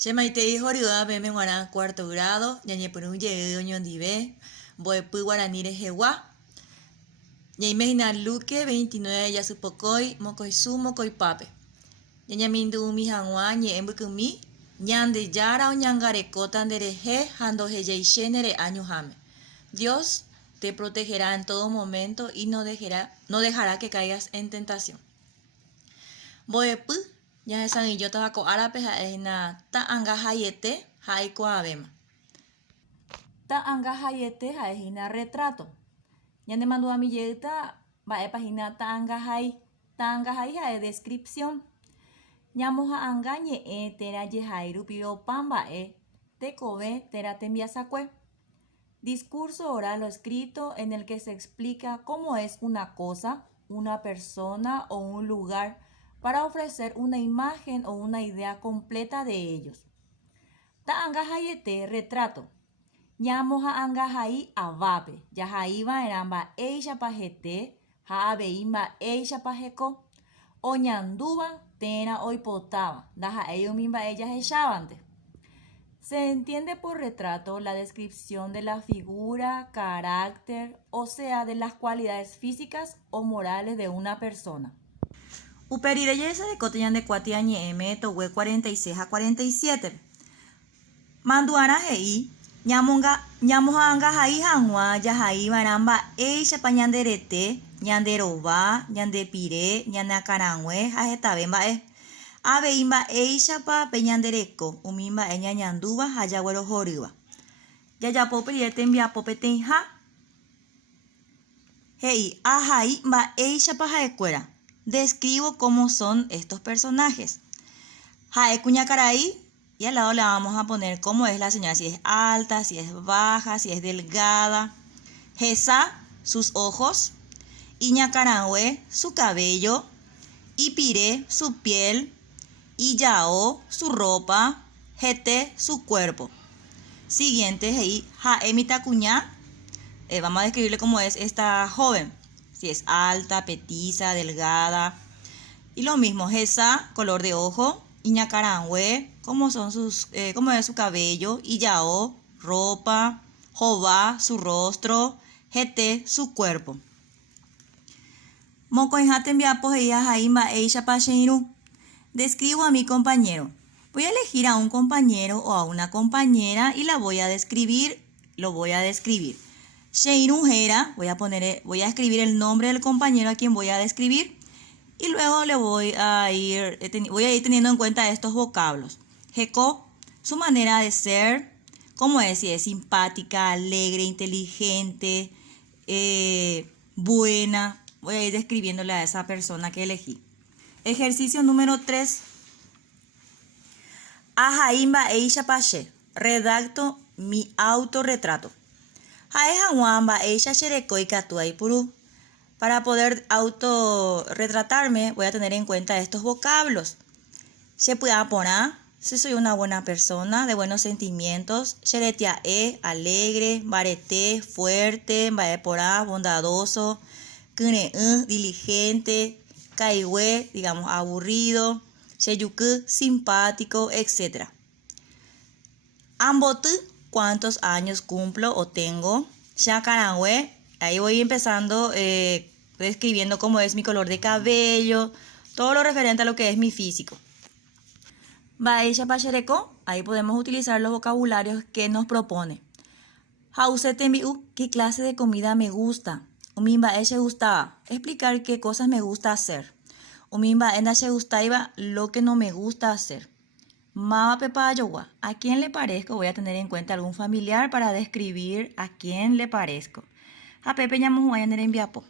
Chemaitei Jorioa Beme Guarán cuarto grado, Ñañepurú Yedo Ñondive, Boepú Guaraní Rejeguá, Ñaimegina Luque 29 Yasupocoy, Mocoisú Mocoipape, Ñañamindu Mijanguá Ñeembukumi, Ñande Yara o Ñangarecota Andereje, Jando Jeyeixenere Añujame. Dios te protegerá en todo momento y no dejará que caigas en tentación. Boepú ya san y yo tabaco árabe na ta anga hayete haiko abema. Ta anga hayete haina retrato. Ñande mandó a mi yeta va página ta anga hay de descripción. Ñamoja anga ñe tera yehairu pio pamba te kobe tera tembiasacue. Discurso oral o escrito en el que se explica cómo es una cosa, una persona o un lugar para ofrecer una imagen o una idea completa de ellos. Ta anga hayete retrato. Ñamoja anga hay avape. Yahaiba eramba eisha pajete, haabeimba eisha pajeko. Oñanduba tena oipotaba. Daja eyomimba ellas echabante. Se entiende por retrato la descripción de la figura, carácter, o sea, de las cualidades físicas o morales de una persona. Uperireyesa de Coteñan de Cuatiañe Towe 46 a 47. Manduara hei, ñamoja anga jai janwa, yahai maramba eisha pañanderete, ñanderova, ñandepire, ñanacarangüe, ajetabemba Aveimba eisha pa peñandereko, umimba ñañanduba, hayagüero joriba. Yayapope tembiapope tenja. Hei, ajai mba eisha pa jaecuera. Describo cómo son estos personajes. Jae cuñacaray, y al lado le vamos a poner cómo es la señal, si es alta, si es baja, si es delgada. Jesa, sus ojos. Iñacarahue, su cabello. Ipire, su piel. Iyao, su ropa. Jete, su cuerpo. Siguiente, jae mitacuña. Vamos a describirle cómo es esta joven. Si es alta, petiza, delgada. Y lo mismo, Jesa, color de ojo. Iñacarangüe, cómo es su cabello. Iyao, ropa. Jobá, su rostro. Jete, su cuerpo. Describo a mi compañero. Voy a elegir a un compañero o a una compañera y la voy a describir. Lo voy a describir. Sheinujera, voy a escribir el nombre del compañero a quien voy a describir y luego le voy a ir teniendo en cuenta estos vocablos. Jeko, su manera de ser, cómo es, si es simpática, alegre, inteligente, buena. Voy a ir describiéndole a esa persona que elegí. Ejercicio número 3. Ajaimba eisha pache. Redacto mi autorretrato. Para poder autorretratarme voy a tener en cuenta estos vocablos. Si soy una buena persona, de buenos sentimientos. Alegre. Barete, fuerte. Bondadoso. Diligente. Kaiwe, digamos aburrido. Sheyuku, simpático, etc. Ambotu, ¿cuántos años cumplo o tengo? Shakarangüe, ahí voy empezando describiendo cómo es mi color de cabello, todo lo referente a lo que es mi físico. Baisha Pachereko, ahí podemos utilizar los vocabularios que nos propone. Hausetembiu, ¿qué clase de comida me gusta? Umimba Eshe gustaba, explicar qué cosas me gusta hacer. Umimba Enashe gustaiba, lo que no me gusta hacer. Mama Pepayowa, ¿a quién le parezco? Voy a tener en cuenta algún familiar para describir a quién le parezco. A Pepe Ñamuhuayan en Viapo.